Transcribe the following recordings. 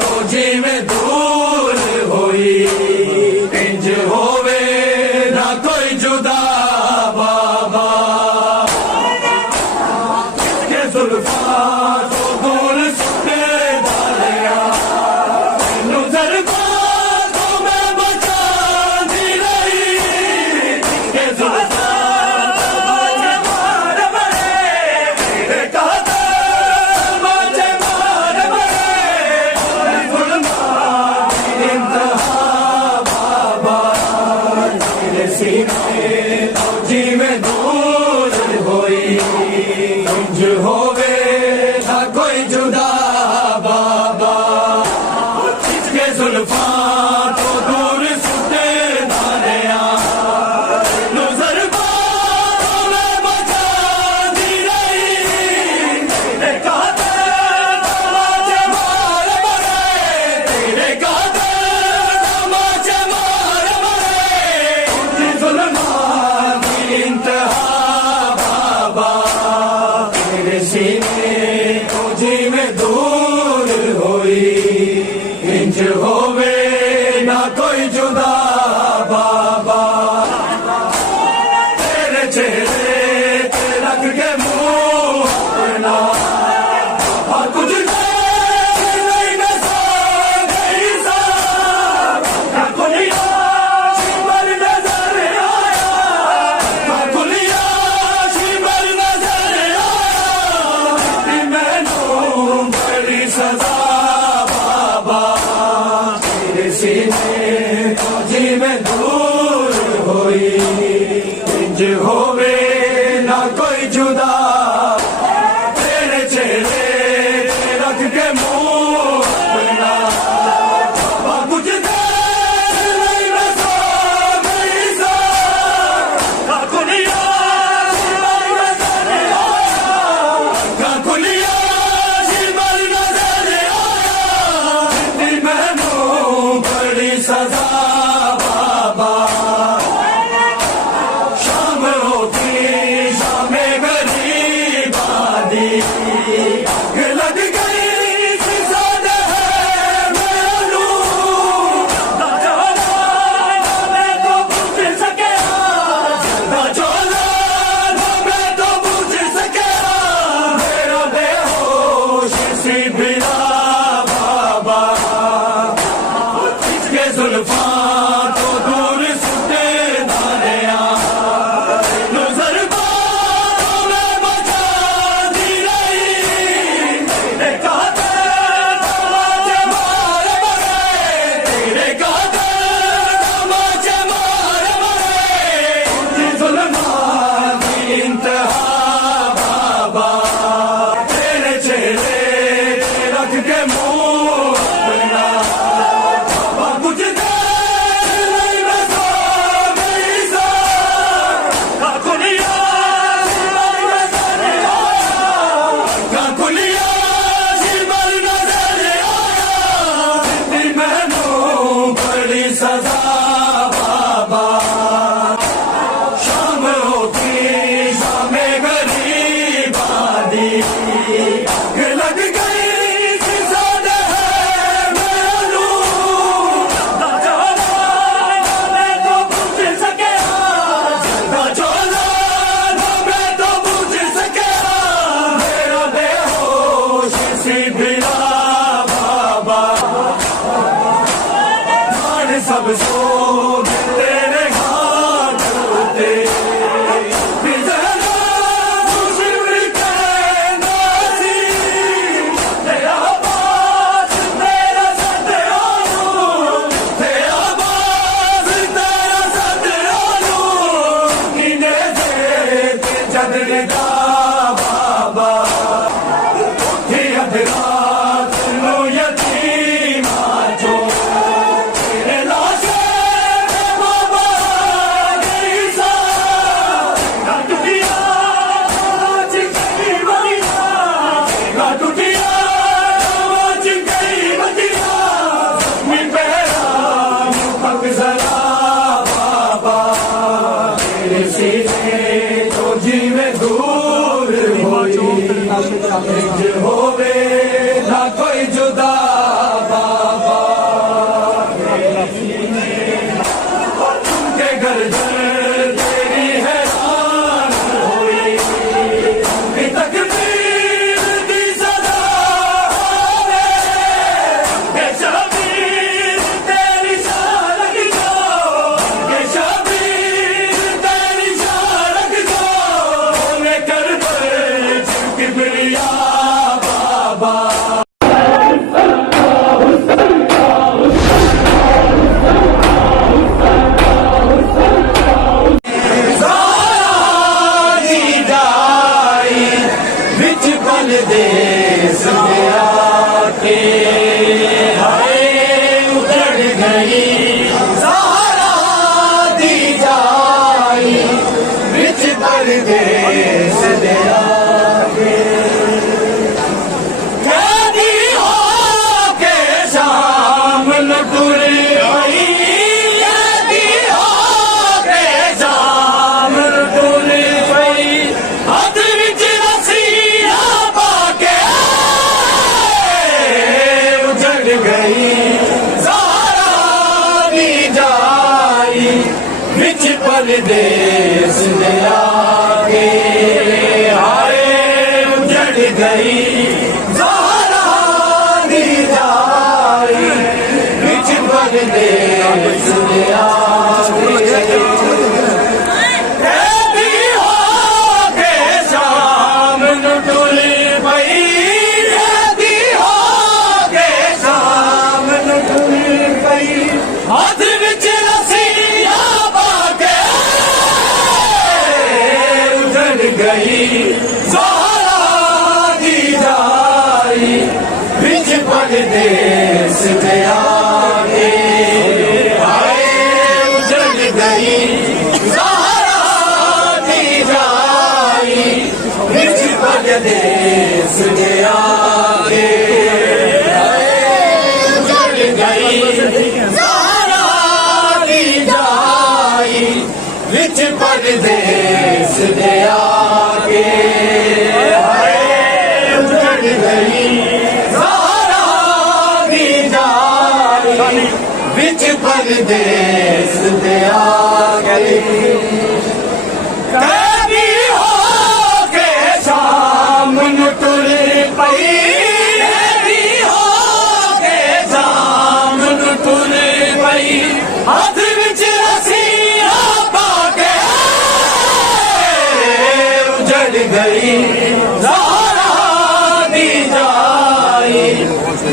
तो जिवें दूर होई इंज होवे ना कोई जुदा बाबा के जुल्फा तो दूर सुटे डालिया मैनू जरबा तो मैं बचांदी रही के जुल्फा मारे मार बड़े तेरे कादर मारे मार बड़े जुल्मा इंतहा बाबा तेरे सीने तो जिवें दूर होई इंज होवे ना कोई जुदा बाबा इसके जुल्फा तो दूर सुटे डालिया नुजरबा तो मैं बचांदी रही तेरे कादर मारे मार बड़े तेरे कादर मारे मार बड़े जुल्मा की इंतहा बाबा तेरे सीने तो जिवें दूर होई इंज होवे ना कोई जुदा बाबा तेरे चेहरे ते रख के मुंह अपना और कुछ नहीं नसा गई सा खुलिया शिमर नजर आया खुलिया शिमर नजर आया मैनू बड़ी सजा बाबा तेरे सीने तो जिवें दूर होई इंज होवे ना कोई जुदा तेरे चेहरे ते रख के मुंह अपना और कुछ नहीं नसा गई सा खुलिया शिमर नजर आया खुलिया शिमर नजर आया मैनू बड़ी सजा बाबा शाम होती शामे गरीब आदि लग गई सिसाद है मैनू ना चला मैं तो बुझ सके ना चला मैं तो बुझ सके मेरा बेहोश सी बिना बाबा इसके जुल्फा तो दूर सुटे डालिया नुजरबा तो मैं बचांदी रही तेरे कादर मारे मार बड़े तेरे कादर मारे मार बड़े जुल्मा की इंतहा बाबा तेरे चेहरे ते रख के मुंह अपना और कुछ नहीं नसा गई सा खुलिया शिमर नजर आया खुलिया शिमर नजर आया मैनू बड़ी सजा बाबा शाम होती शामे गरीब आदि लग गई सिसाद है मैनू ना चला मैं तो बुझ सके ना चला मैं तो बुझ सके मेरा बेहोश सी बिना बाबा मान सब सो तेरे हाथ होते तेरा पास तेरा सतरानू तेरा पास तेरा सतरानू नींदे से जदड़ा बाबा उठी अधरात नो यतीम आजो तेरे लाशे हाय उजड़ गई ज़हरा दी जाई विच परदेस दे आगे कैदी होके शाम न टुरी पई कैदी होके शाम न टुरी पई हथ विच रस्सियां पाके उजड़ गई ज़हरा दी जाई विच परदेस दे आगे हाय उजड़ गई ज़हरा दी जाई विच परदेस दे आगे कैदी होके शाम नूं टुरी पई कैदी होके शाम नूं टुरी पई हथ विच रस्सियां पाके उजड़ गई ज़हरा दी जाई विच परदेस दे आगे हाय उजड़ गई ज़हरा दी जाई विच परदेस दे आगे हाय उजड़ गई ज़हरा दी जाई विच परदेस दे आगे हाय उजड़ गई ज़हरा दी जाई विच परदेस दे आगे कैदी होके शाम नूं टुरी पई कैदी होके शाम नूं टुरी पई हथ विच रस्सियां पाके उजड़ गई ज़हरा दी जाई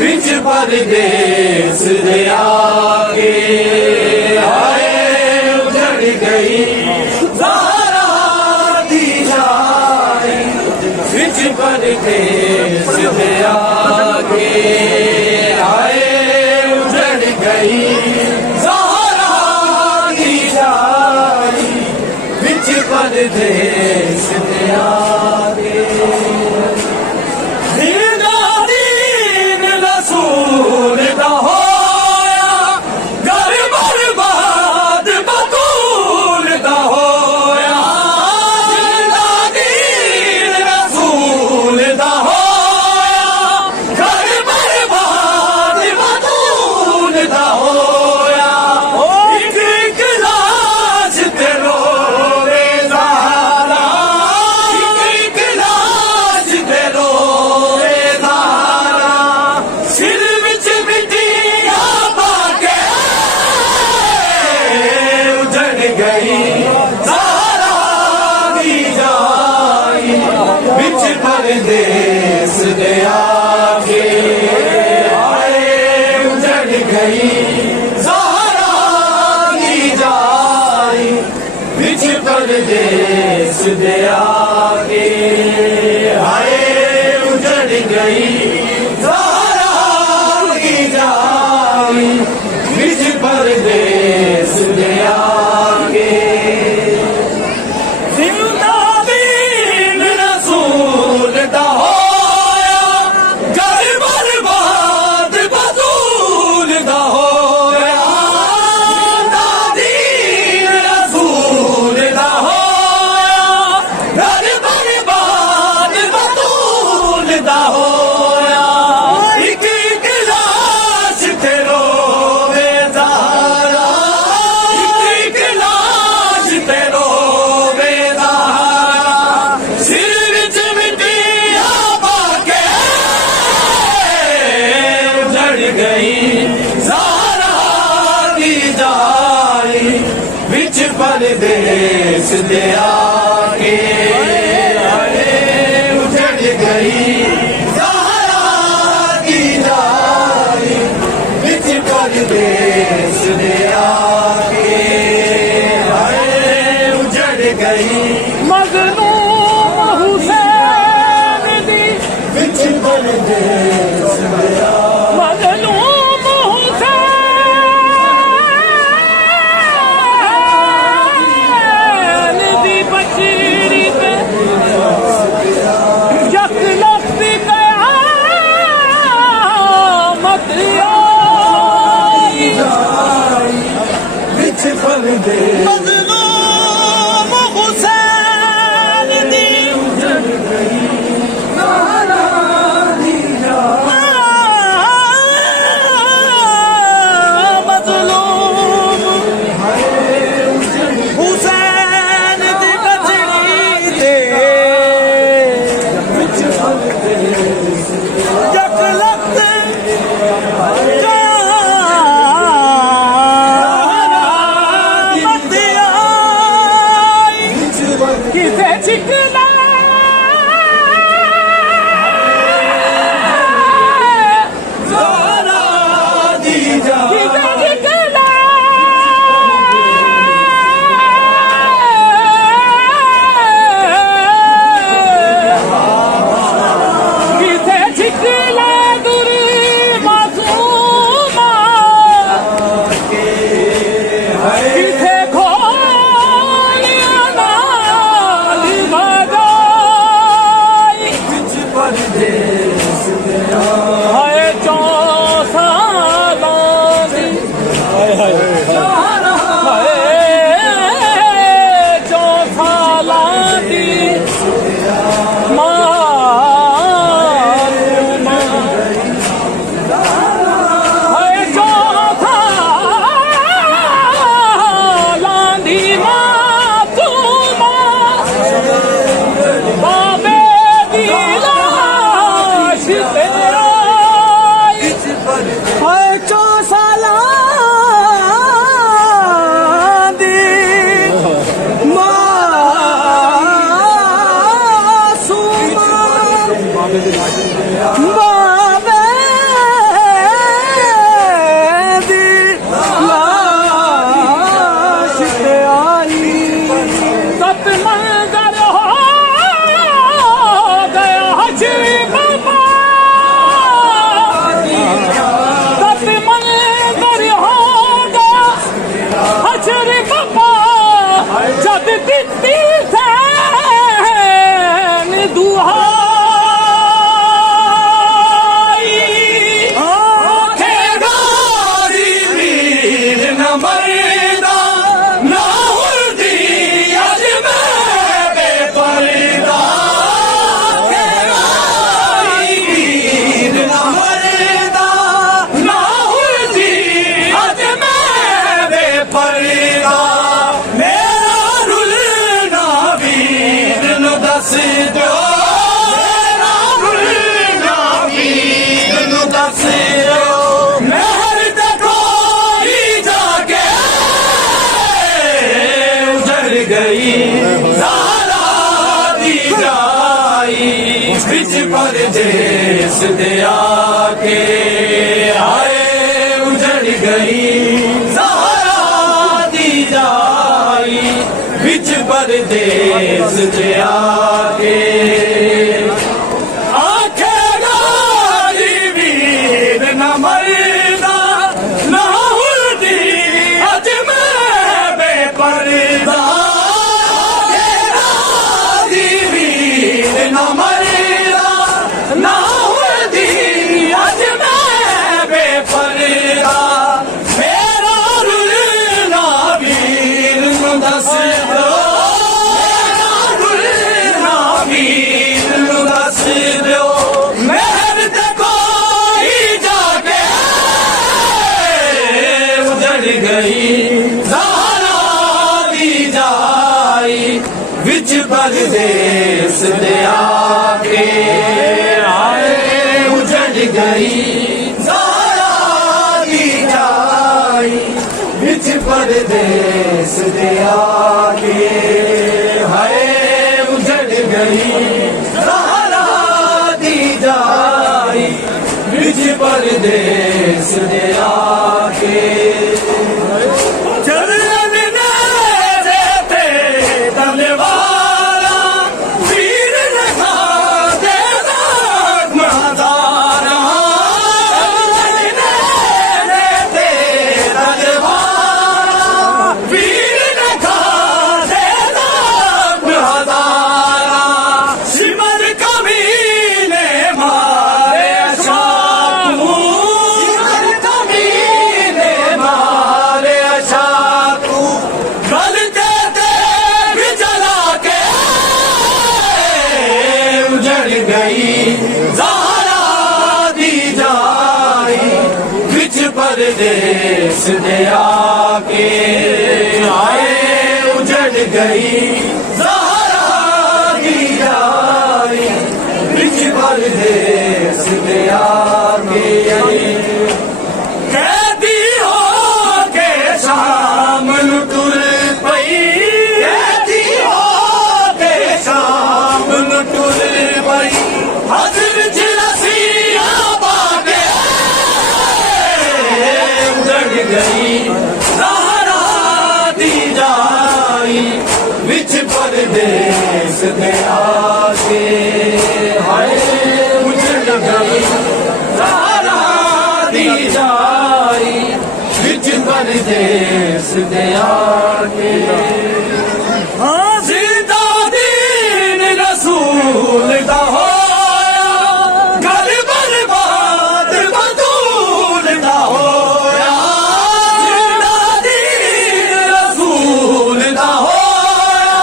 विच परदेस दे आगे हाय उजड़ गई ज़हरा दी जाई विच परदेस दे आगे हाय उजड़ गई ज़हरा दी जाई विच परदेस दे आगे दीन रसूल दा होया घर बर्बाद बतूल दा होया दीन रसूल दा होया घर बर्बाद बतूल दा होया एक एक लाश ते रोवे ज़हरा एक लाश ते रोवे ज़हरा सिर विच मिट्टियां पाके उजड़ गई ज़हरा दी जाई विच परदेस दे आगे हाय उजड़ गई ज़हरा दी जाई विच परदेस दे आगे हाय उजड़ गई ज़हरा दी जाई विच परदेस दे आगे जिंदा दीन रसूल दा होया घर बर्बाद बतूल दा होया जिंदा दीन रसूल दा होया घर बर्बाद बतूल दा होया एक एक लाश ते रोवे ज़हरा एक एक लाश ते रोवे ज़हरा सिर विच मिट्टियां पाके उजड़ गई ज़हरा दी जाई विच परदेस दे आगे हाय उजड़ गई ज़हरा दी जाई विच परदेस दे आगे हाय उजड़ गई मज़लूम हुसैन दी विच परदेस दे आगे देश दे आके आए उजड़ गई सहारा दी जाई बिच परदेस दे आके आखेगा जी वीर न मरदा ना हुलदी अज मैं बेपर्दा आखेगा जी वीर न मरदा ना हुलदी अज मैं बेपर्दा मेरा रुलना वीर नू दस दो मेरा रुलना वीर नू दस दो मेहर ते कोई जाके उजड़ गई ज़हरा दी जाई विच परदेस दे आके आए उजड़ गई ज़हरा दी जाई विच परदेस दे आके हाय उजड़ गई ज़हरा दी जाई विच परदेस दे आके चरण ने देते तलवारा वीर लखा दे दागमादारा चरण ने देते तलवारा वीर लखा दे दागमादारा सिमर कमीने मारे अशातू सिमर कमीने मारे अशातू गलते ते भी जला के उजड़ गई ज़हरा दी जाई बिच परदेस दे आके आए उजड़ गई ज़हरा दी जाई बिच परदेस दे आके कैदी हो के शाम नू टुर पई कैदी हो के शाम नू टुर पई हज़र जिलसिया बागे उजड़ गई ज़हरा दी जाई विच परदेस दे आके हाय उजड़ गई ज़हरा दी जाई विच परदेस दे आके हाँ जिंदा दीन रसूल दा होया घर बर्बाद बतूल दा होया जिंदा दीन रसूल दा होया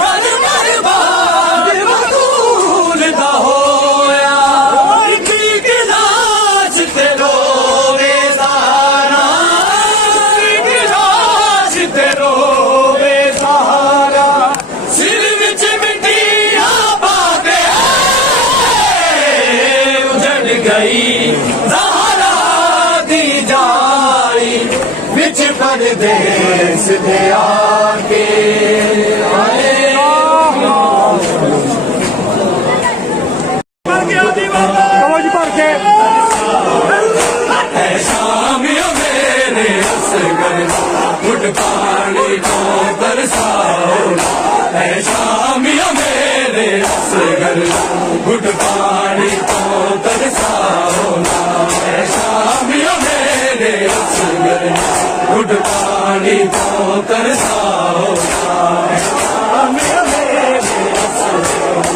घर बर्बाद बतूल दा होया की गिलास ते रोवे सारा की गिलास ते रोवे सारा सिर विच मिट्टियां पाके उजड़ गई ज़हरा दी जाई विच परदेस दे आके आए है शामियों मेरे असगर उठ पानी को बरसाओ है शामियों मेरे असगर उठ पानी को बरसाओ है शामियों मेरे असगर उठ पानी को तरसाओ है शामियों मेरे असगर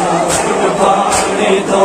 उठ पानी को